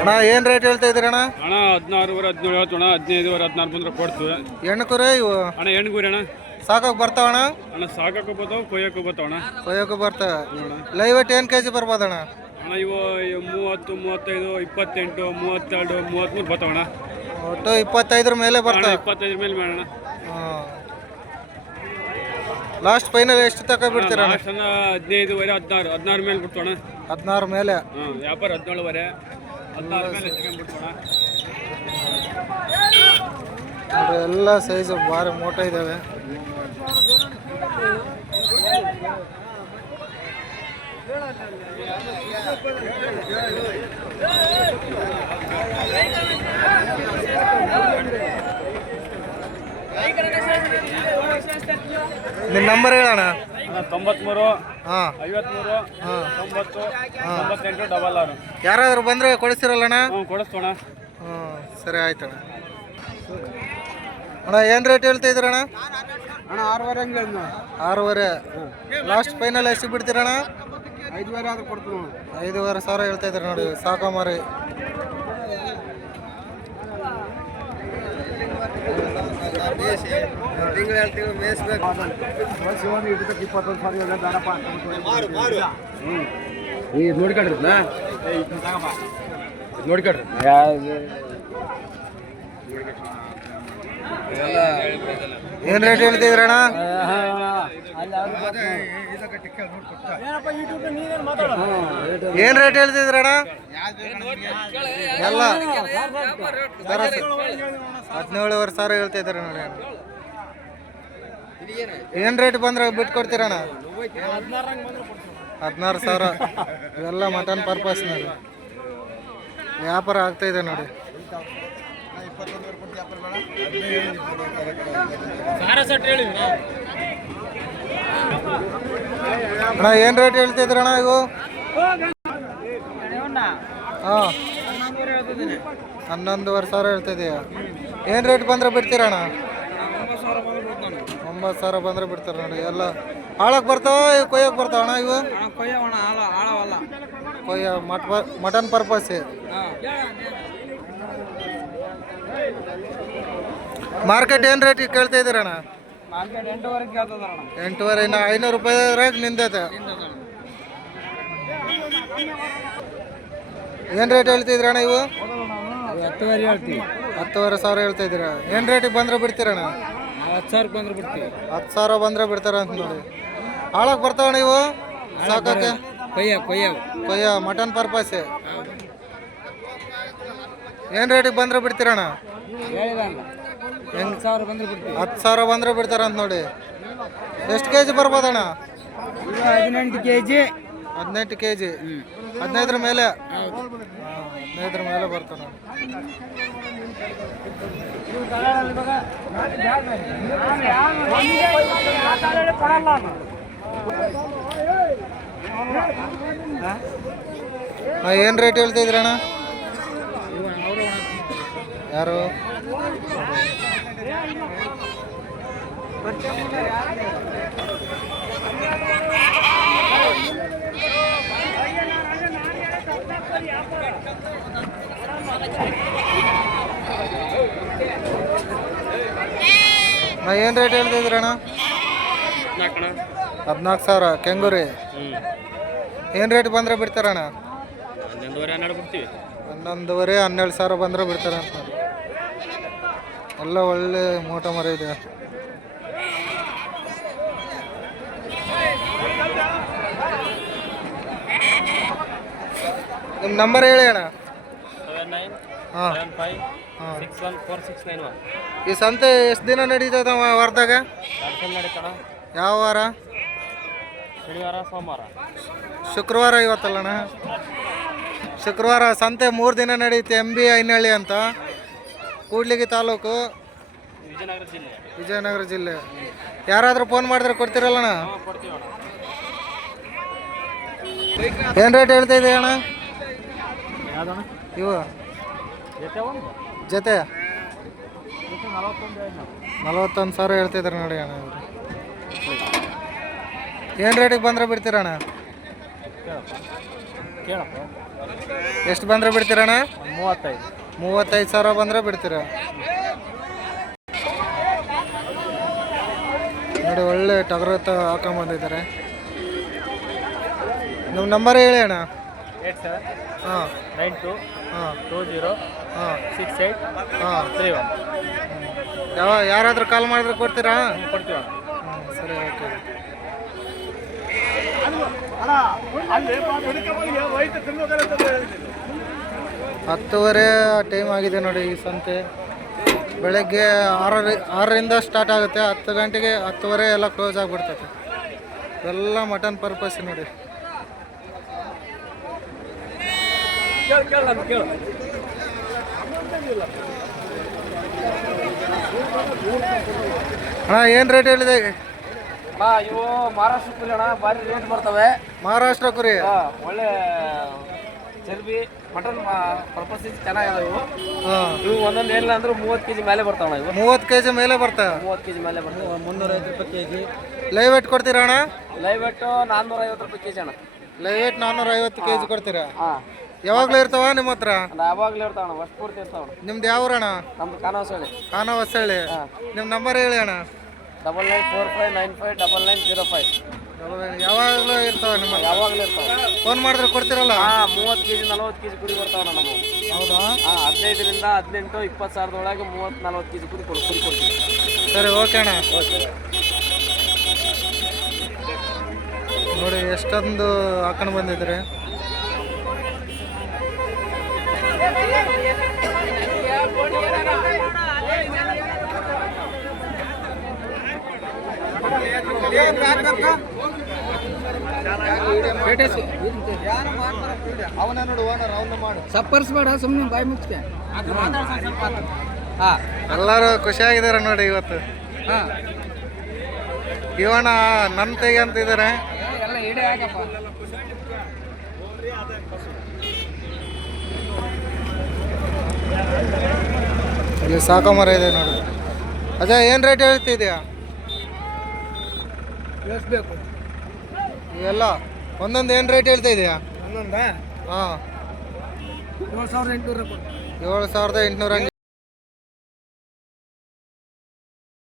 ಅಣ್ಣ ಏನು ರೇಟ್ ಹೇಳ್ತಾ ಇದ್ದೀರಿ ಅಣ್ಣ? ಅಣ್ಣ 16 17 ಹೇಳ್ತು ಅಣ್ಣ. 15 16 ಬಂದ್ರೆ ಕೊಡ್ತೀವಿ. ಹೆಣ್ಣುಕುರೆ ಇವು ಅಣ್ಣ ಹೆಣ್ಗುರಿ ಅಣ್ಣ. ಸಾಕಕ್ಕೆ ಬರ್ತಾವಣ್ಣ? ಅಣ್ಣ ಸಾಕಕ್ಕೂ ಬರ್ತಾವ, ಕೊಯ್ಯಕ್ಕೂ ಬರ್ತಾವಣ್ಣ. ಕೊಯ್ಯಕ್ಕೂ ಬರ್ತಾವೆ. ಲೈವ್ ವೇಟ್ ಏನು ಕೆಜಿ ಬರ್ಬೋದಣ್ಣ? ಅಣ್ಣ ಇವು 30 35 28 32 33 ಬರ್ತಾವಣ್ಣ. ಒಟ್ಟು 25 ಮೇಲೆ ಬರ್ತಾವೆ. 25 ಮೇಲೆ ಮಾಡೋಣ. ಲಾಸ್ಟ್ ಫೈನಲ್ ಎಷ್ಟು ತಕ ಬಿಡ್ತೀರಾ? 15 16 ಮೇಲೆ ಬಿಡ್ತೋಣ. 16 ಮೇಲೆ ವ್ಯಾಪಾರ 17 16 ಮೇಲೆ ಬಿಡ್ತೋಣ. ಎಲ್ಲ ಸೈಜು ಭಾರಿ ಮೋಟ ಇದ್ದಾವೆ. ನಿನ್ನ ನಂಬರ್ ಹೇಳೋಣ. 93 ಹಾಂ 53 90 98 66. ಯಾರಾದರೂ ಬಂದರೆ ಕೊಡಿಸ್ತಿರಲ್ಲಣ್ಣ? ಕೊಡಿಸ್ತೋಣ. ಹ್ಞೂ ಸರಿ ಆಯ್ತಣ್ಣ. ಅಣ್ಣ ಏನು ರೇಟ್ ಹೇಳ್ತಾ ಇದ್ದೀರಣ್ಣ? ಅಣ್ಣ 6.5 ಹಂಗೆ 6.5. ಲಾಸ್ಟ್ ಫೈನಲ್ ಎಷ್ಟು ಬಿಡ್ತೀರಣ್ಣ? 5.5 ಆದ್ರೆ ಕೊಡ್ತೀವಿ. 5,500 ಹೇಳ್ತಾ ಇದ್ದಾರೆ ನೋಡಿ. ಸಾಕ ಮಾರಿ. ನೋಡ್ಕೊಡ್ರಿ ನೋಡ್ಕೊಡ್ರಿ. ಏನು ರೇಟ್ ಹೇಳ್ತಿದ್ರಣ್ಣ? ಏನು ರೇಟ್ ಹೇಳ್ತಿದ್ರಣ್ಣ? ಎಲ್ಲ 17,500 ಹೇಳ್ತಾ ಇದ್ದಾರೆ ನೋಡಿ. ಏನು ರೇಟ್ ಬಂದ್ರೆ ಬಿಟ್ಕೊಡ್ತೀರಣ್ಣ? 16,000. ಇವೆಲ್ಲ ಮಟನ್ ಪರ್ಪಸ್ನಲ್ಲಿ ವ್ಯಾಪಾರ ಆಗ್ತಾ ಇದೆ ನೋಡಿ. ಅಣ್ಣ ಏನು ರೇಟ್ ಹೇಳ್ತಿದ್ರಣ್ಣ ಇವು? ಹಾಂ 11,500 ಹೇಳ್ತಿದೆಯಾ? ಏನು ರೇಟ್ ಬಂದರೆ ಬಿಡ್ತೀರಣ್ಣ? 9,000 ಬಂದರೆ ಬಿಡ್ತಾರೆ ನೋಡಿ. ಎಲ್ಲ ಹಾಳಕ್ಕೆ ಬರ್ತಾವ, ಕೊಯ್ಯಕ್ಕೆ ಬರ್ತಾವಣ್ಣ ಇವು? ಕೊಯ್ಯ ಮಟನ್ ಪರ್ಪಸ್. ಮಾರ್ಕೆಟ್ ಏನು ರೇಟ್ ಕೇಳ್ತಾ ಇದ್ದೀರಣ್ಣ? 8,500. ಇನ್ನು 500 ರೂಪಾಯಿ ನಿಂದೈತೆ. ಏನು ರೇಟ್ ಹೇಳ್ತಿದ್ರಣ್ಣ ಇವು? 10,500 ಹೇಳ್ತಾ ಇದ್ದೀರಾ? ಏನು ರೇಟಿಗೆ ಬಂದರೆ ಬಿಡ್ತೀರಣ್ಣ? 10,000 ಬಂದ್ರೆ ಬಿಡ್ತೀವಿ. 10,000 ಬಂದರೆ ಬಿಡ್ತಾರ ಅಂತ ನೋಡಿ. ಹಾಳಕ್ಕೆ ಬರ್ತಾವಣ್ಣ ಇವು ಸಾಕಕ್ಕೆ? ಕೊಯ್ಯ ಮಟನ್ ಪರ್ಪಸ್. ಏನು ರೇಟಿಗೆ ಬಂದರೆ ಬಿಡ್ತೀರಣ್ಣ? 10,000 ಬಂದರೆ ಬಿಡ್ತಾರಂತ ನೋಡಿ. ಎಷ್ಟು ಕೆ ಜಿ ಬರ್ಬೋದಣ್ಣ? 18 kg. 18 kg. 15 ಮೇಲೆ? 15 ಮೇಲೆ ಬರ್ತಾನೆ. ಏನು ರೇಟ್ ಹೇಳ್ತಿದ್ರಣ್ಣ? ಯಾರು? ಏನು ರೇಟ್ ಹೇಳ್ತಿದ್ರಣ್ಣ? 14,000 ಕೆಂಗೂರಿ. ಏನು ರೇಟ್ ಬಂದರೆ ಬಿಡ್ತಾರಣ್ಣ? 11,500 12,000 ಬಂದರೆ ಬಿಡ್ತಾರೆ ಅಂತ. ಎಲ್ಲ ಒಳ್ಳೆ ಮೋಟ ಮರ ಇದೆ. ನಿಮ್ಮ ನಂಬರ್ ಹೇಳಿ ಅಣ್ಣ. 7975614691. ಈ ಸಂತೆ ಎಷ್ಟು ದಿನ ನಡೀತದ ವಾರದಾಗ? ಯಾವ ವಾರ? ಶನಿವಾರ ಸೋಮವಾರ. ಶುಕ್ರವಾರ ಇವತ್ತಲ್ಲಣ್ಣ? ಶುಕ್ರವಾರ ಸಂತೆ 3 ದಿನ ನಡೆಯುತ್ತೆ. MB ಐನಹಳ್ಳಿ ಅಂತ, ಕೂಡ್ಲಿಗಿ ತಾಲೂಕು, ವಿಜಯನಗರ ಜಿಲ್ಲೆ. ಯಾರಾದರೂ ಫೋನ್ ಮಾಡಿದ್ರೆ ಕೊಡ್ತೀರಲ್ಲಣ್ಣ? ಏನು ರೇಟ್ ಹೇಳ್ತಾ ಇದೆ ಅಣ್ಣ ಇವು? ಜೊತೆ 41,000 ಹೇಳ್ತಿದ್ದಾರೆ ನೋಡಿ ಅಣ್ಣ ಇವರು. ಏನು ರೇಟಿಗೆ ಬಂದರೆ ಬಿಡ್ತೀರಣ್ಣ? ಕೇಳಪ್ಪ. ಎಷ್ಟು ಬಂದರೆ ಬಿಡ್ತೀರಣ್ಣ? 35,000 ಬಂದರೆ ಬಿಡ್ತೀರ. ನೋಡಿ ಒಳ್ಳೆ ಟಗರ ಹಾಕೊಂಬಂದಿದ್ದಾರೆ. ನಿಮ್ಮ ನಂಬರ್ ಹೇಳಿ ಅಣ್ಣ. 8792 ಹಾಂ 20 ಹಾಂ 68 ಹಾಂ 31. ಯಾರಾದರೂ ಕಾಲ್ ಮಾಡಿದ್ರೆ ಕೊಡ್ತೀರಾ? ಕೊಡ್ತೀವಿ. ಸರಿ, ಓಕೆ. ಹತ್ತುವರೆ ಟೈಮ್ ಆಗಿದೆ ನೋಡಿ. ಈ ಸಂತೆ ಬೆಳಗ್ಗೆ 6ರಿಂದ ಸ್ಟಾರ್ಟ್ ಆಗುತ್ತೆ. 10 ಗಂಟೆಗೆ 10:30 ಎಲ್ಲ ಕ್ಲೋಸ್ ಆಗಿಬಿಡ್ತೈತೆ. ಎಲ್ಲ ಮಟನ್ ಪರ್ಪಸ್ ನೋಡಿ. ಅಣ್ಣ ಏನು ರೇಟ್ ಹೇಳಿದೆ? ಇವು ಮಹಾರಾಷ್ಟ್ರ ಕುರಿ ಅಣ್ಣ, ಭಾರಿ ರೇಟ್ ಬರ್ತವೆ. ಮಹಾರಾಷ್ಟ್ರ ಕುರಿ ಒಳ್ಳೆ ಚರ್ಬಿ ಮಟನ್ ಪರ್ಪಸ್ ಚೆನ್ನಾಗಿದೆ ಇವು. ಹಾಂ, ಇವು ಒಂದೊಂದು ಏನಿಲ್ಲ ಅಂದ್ರೆ 30 kg ಮೇಲೆ ಬರ್ತಾವಣ್ಣ. ಇವು 30 kg ಮೇಲೆ ಬರ್ತಾವೆ. 30 kg ಮೇಲೆ ಬರ್ತವೆ. 350 ರೂಪಾಯಿ kg. ಲೈವ್ ವೇಟ್ ಕೊಡ್ತೀರಾ ಅಣ್ಣ? ಲೈವ್ ವೇಟ್ 450 ರೂಪಾಯಿ kg ಅಣ್ಣ. ಲೈವ್ ವೇಟ್ 450 kg ಕೊಡ್ತೀರಾ? ಹಾಂ, ಯಾವಾಗಲೂ ಇರ್ತಾವ ನಿಮ್ಮ ಹತ್ರ? ಯಾವಾಗಲೂ ಇರ್ತಾವಣ್ಣ, ವರ್ಷ ಪೂರ್ತಿ ಇರ್ತಾವಣ್ಣ. ನಿಮ್ದು ಯಾವ ಊರಣ್ಣ? ನಮ್ದು ಕಾನವಸಳ್ಳಿ. ಹೊಸಳ್ಳಿ. ನಿಮ್ಮ ನಂಬರ್ ಹೇಳಿ ಅಣ್ಣ. 9945959905. ಯಾವಾಗಲೂ ಇರ್ತಾವ ನಿಮ್ಮ? ಯಾವಾಗಲೂ ಇರ್ತಾವೆ. ಫೋನ್ ಮಾಡಿದ್ರೆ ಕೊಡ್ತೀರಲ್ಲ? 30 kg 40 kg ಕುರಿ ಬರ್ತಾವಣ್ಣ ನಮ್ಮ. ಹೌದಾ? 15ರಿಂದ 18 20 ಸಾವಿರದೊಳಗೆ 30-40 kg ಕುರಿ ಕೊಡ್ತೀವಿ. ಸರಿ, ಓಕೆ ಅಣ್ಣ. ಓಕೆ. ನೋಡಿ ಎಷ್ಟೊಂದು ಹಾಕೊಂಡು ಬಂದಿದ್ರೆ. ಅವನ ನೋಡು, ಅವನ ಮಾಡು. ಸಪ್ಪರ್ಸ್ಬೇಡ, ಸುಮ್ಮನೆ ಬಾಯಿ ಮುಚ್ಚೆ. ಎಲ್ಲರೂ ಖುಷಿಯಾಗಿದ್ದಾರೆ ನೋಡಿ ಇವತ್ತು. ಇವಣ್ಣ ನನ್ನ ತೆಗೆ ಅಂತಿದ್ದಾರೆ. ಎಲ್ಲ ಇಡೇ ಆಗಪ್ಪ. ಇಲ್ಲಿ ಸಾಕಮರ ಇದೆ ನೋಡಿ. ಅಜಯ್, ಏನು ರೇಟ್ ಹೇಳ್ತಿದ್ಯಾ? ಎಷ್ಟು ಬೇಕು ಇವೆಲ್ಲ ಒಂದೊಂದು ಏನು ರೇಟ್ ಹೇಳ್ತಾ ಇದೆಯಾ? ಒಂದೊಂದಾ? ಹಾಂ, 7,800. 7,800 ಹಂಗೆ